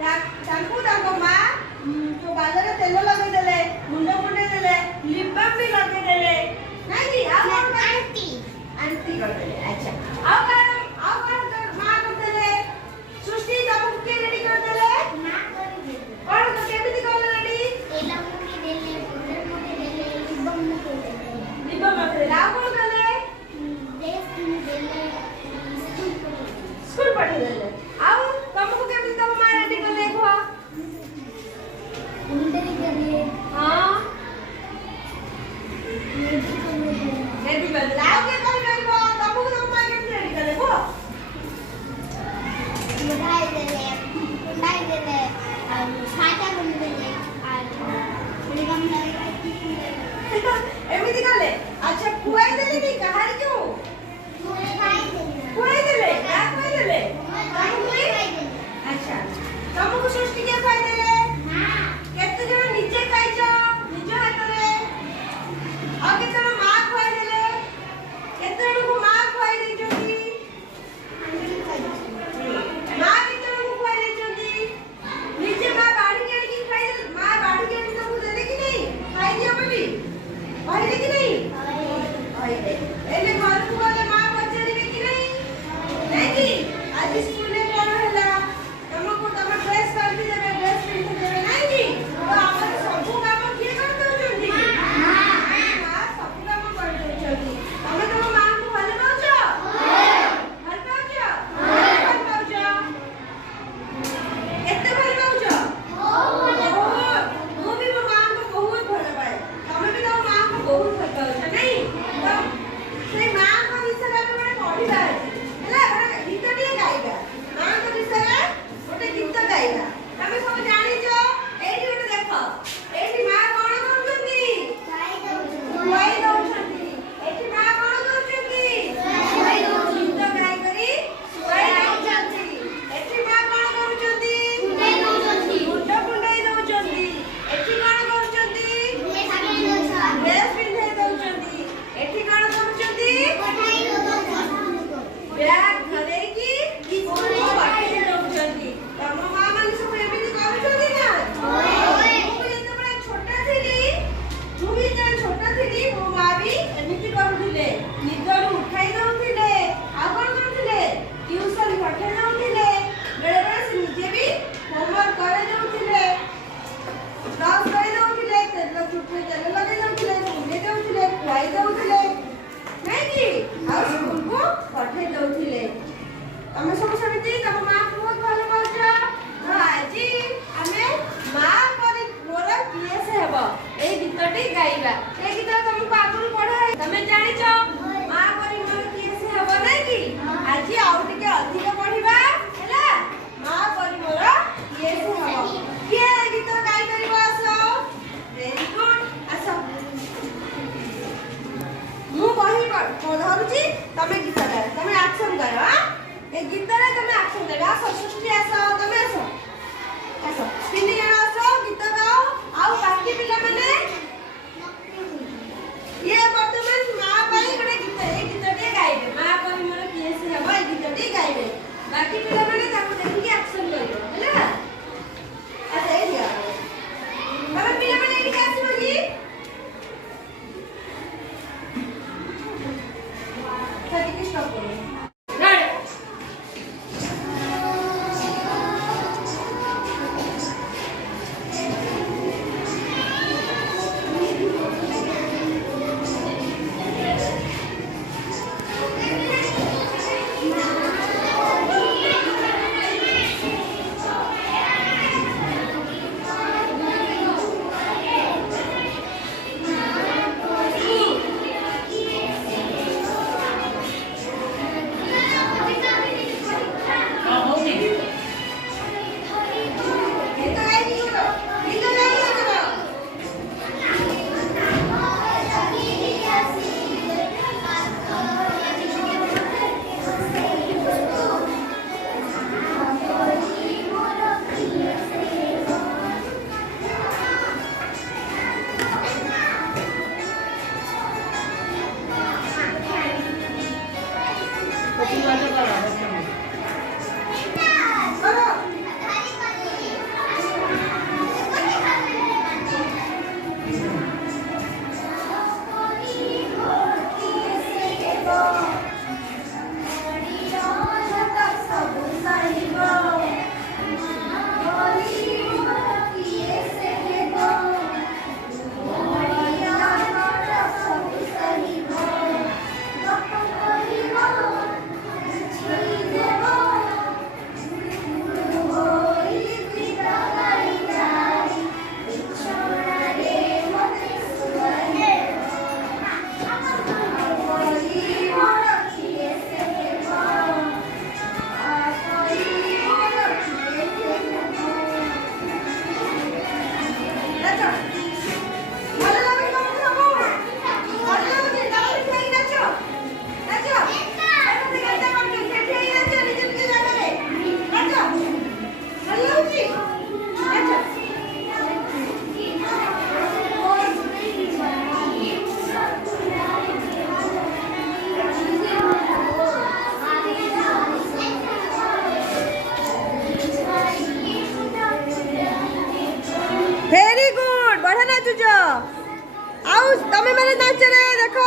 ତାଙ୍କୁ ତାଙ୍କ ମା ଯୋଉ ଗାଲରେ ତେଲ ଲଗେଇ ଦେଲେ, ମୁଣ୍ଡ କୁଣ୍ଡେଇ ଦେଲେ, ଲିପ୍ ବାମ୍ ବି ଲଗେଇ ଦେଲେ, ନାଇଁ କି? ଆଉ କଣ ଆଣ୍ଟି କରିଦେଲେ। ଆଚ୍ଛା, ଆଉ କଣ ମା କରିଦେଲେ? ସୃଷ୍ଟି ତମକୁ କିଏ ରେଡି କରିଦେଲେ? ମା କରିଦେଲେ। କଣ କେମିତି କଲେ ରେଡି? ତେଲ ମୁଠି ଦେଲେ, ମୁଣ୍ଡ ମୁଠି ଦେଲେ, ଲିବମ୍ ମୁଠି ଦେଲେ। ଲିପ୍ ବାମ୍ ଦେଲେ। ଆଉ କଣ କଲେ? ଡ୍ରେସ୍ କିଣି ଦେଲେ, ସ୍କୁଲ ପଠେଇ ଦେଲେ। ଆଉ ତମକୁ କେମିତି ତମ ମା ରେଡି କଲେ କୁହ? ମୁଣ୍ଡରେ ଦେଲେ, ହଁ ରେଡି କରିଦେଲେ। ରେଡି କରିଦେଲେ। ଆଉ କିଏ କହିପାରିବ ତମକୁ ତମ ମା କେମିତି ରେଡି କଲେ କୁହ? ମୁଣ୍ଡାଇ ଦେଲେ, ଆଉ ଛାତା ବୁଣିଦେଲେ, ଏମିତି କଲେ। ଆଚ୍ଛା, ଖୁଆଇ ଦେଲେନି କାହାରିକୁ? ଖୁଆଇ ଦେଲେ। କାହା ଖୁଆଇ ଦେଲେ? ଆଚ୍ଛା, ତମକୁ ସୃଷ୍ଟି କିଏ ଖୁଆଇ ଦେଲେ? କେତେ ଜଣ ନିଜେ ଖାଇଛ ନିଜ ହାତରେ? ଆଉ କେତେ ଜଣ ମା ଖୁଆଇ ଦେଲେ? କେତେ ଜଣଙ୍କୁ ମା ଖୁଆଇ ଦେଇଛନ୍ତି? ମା କେତେ ଜଣଙ୍କୁ ଖୁଆଇ ଦେଇଛନ୍ତି? ନିଜେ ମା ବାଢିକି ଆଣିକି ଖାଇଦେଲେ। ମା ବାଢିକି ଆଣିକି ତମକୁ ଦେଲେ କି ନାହିଁ ଖାଇଦିଅ ବୋଲି? କହିଲେ କି ନାହିଁ? କହିଲେ। ଏଲେ ଘରକୁ ଗଲେ ମା ପଚାରିବେ କି ନାହିଁ? ଆଉ ତମେ ମାନେ ନାଚରେ ଦେଖ